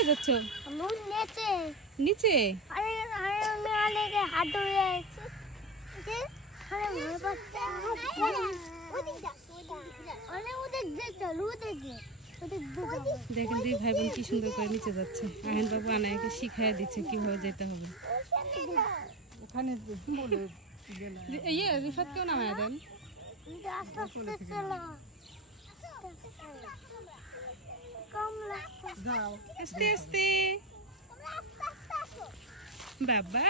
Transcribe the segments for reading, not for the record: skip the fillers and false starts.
কোথায় যাচ্ছ? নিচে। দেখেন দুই ভাই বোন কি সুন্দর করে নিচে যাচ্ছে। আহেন বাবু আনায়াকে শিখাই দিচ্ছে কিভাবে যেতে হবে। রিফাতকেও নামায় দেন। আস্তে আস্তে বাবা।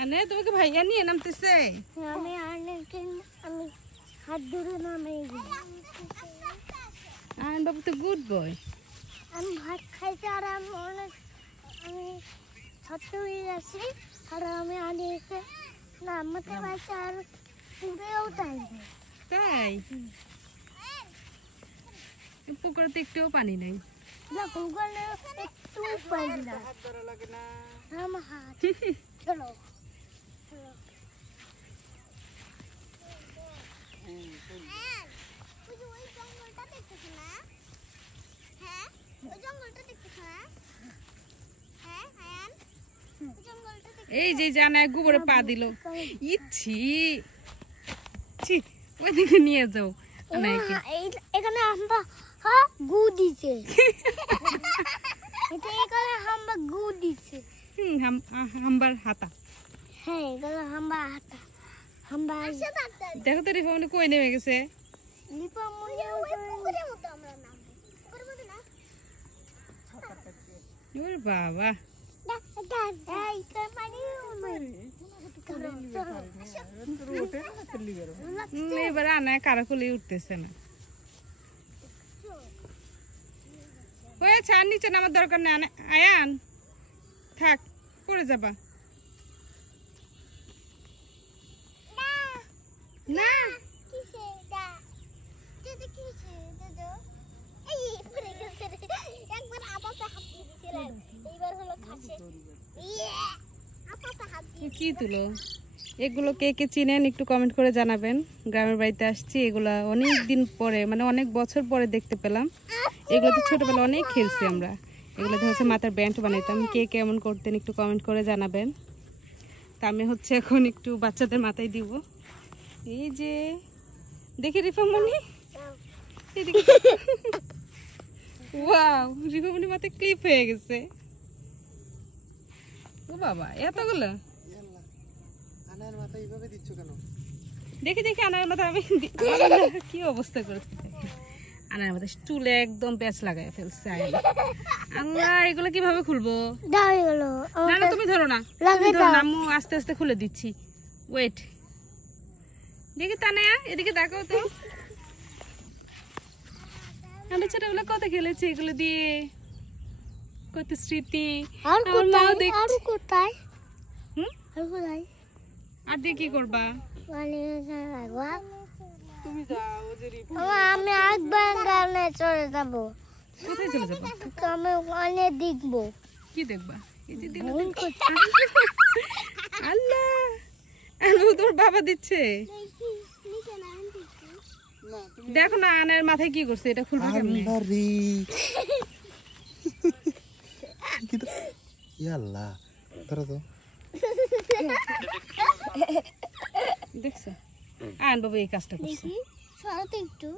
আনে তোমাকে ভাইয়া নিয়ে নামতেছে। আমি হাত ধরে নামাই দিই। আহেন বাবু তো গুড বয়। আমি ভাত খাইতে আর আমি ছোট হয়ে যাচ্ছি আর আমি আনিয়েছে নামাতে পারছি আর পুরেও তাই তাই পুকুরে তো একটুও পানি নেই। না পুকুরে একটু পানি না। আমার হাত চলো এই যে জানায় গোবরে পা দিল। ইচ্ছি ওইদিকে নিয়ে যাও। এখানে আমরা গু দিছে। এখানে আমরা গু দিছে। হাম্বার হাতা। হ্যাঁ এখানে হাম্বা হাতা। হাম্বা দেখো তো রিফামনি কই নেমে গেছে। ওরে বাবা এবার আনায় কারাকুলি উঠতেছে না। হয়েছে আর নিচে নামার দরকার নেই। আয়ান থাক পড়ে যাবা না। কি তুলো এগুলো কে কে চিনেন একটু কমেন্ট করে জানাবেন। গ্রামের বাড়িতে আসছি, এগুলা অনেক দিন পরে মানে অনেক বছর পরে দেখতে পেলাম। এগুলো তো ছোটবেলা অনেক খেলছি আমরা। এগুলো হচ্ছে মাথার ব্যান্ড বানাইতাম। কে কেমন করতেন একটু কমেন্ট করে জানাবেন। তা আমি হচ্ছে এখন একটু বাচ্চাদের মাথায় দিব। এই যে দেখি রিফামনি এদিকে। ওয়াও রিফামনি মাথায় ক্লিপ হয়ে গেছে। ও বাবা এতগুলো দেখি দেখি আনার মাথা আমি কি অবস্থা করেছি। আনার মাথা চুলে একদম প্যাচ লাগাই ফেলছে। আল্লাহ এগুলো কিভাবে খুলবো? না না তুমি ধরো না, আম্মু আস্তে আস্তে খুলে দিচ্ছি। ওয়েট দেখি তানায়া এদিকে দেখো তো। আমরা ছোটবেলা কত খেলেছি এগুলো দিয়ে, কত স্মৃতি। আর দিয়ে কি করবা? আমি একবার চলে যাবো। কোথায় চলে যাবো? আমি অনেক দেখবো। কি দেখবা? আল্লাহ তোর বাবা দিচ্ছে। দেখো না আনের মাথায় কি করছে, এটা খুলবা কেমনে? দেখছো আন বাবা এই কাজটা করছে। একটু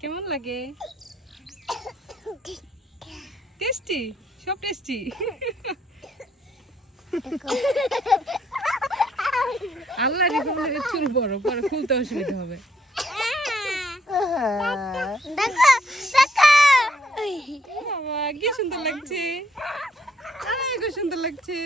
কেমন লাগে? টেস্টি, সব টেস্টি। আল্লাহ রিফামনির চুল বড় পরে খুলতে অসুবিধা হবে। বাবা কি সুন্দর লাগছে, কি সুন্দর লাগছে।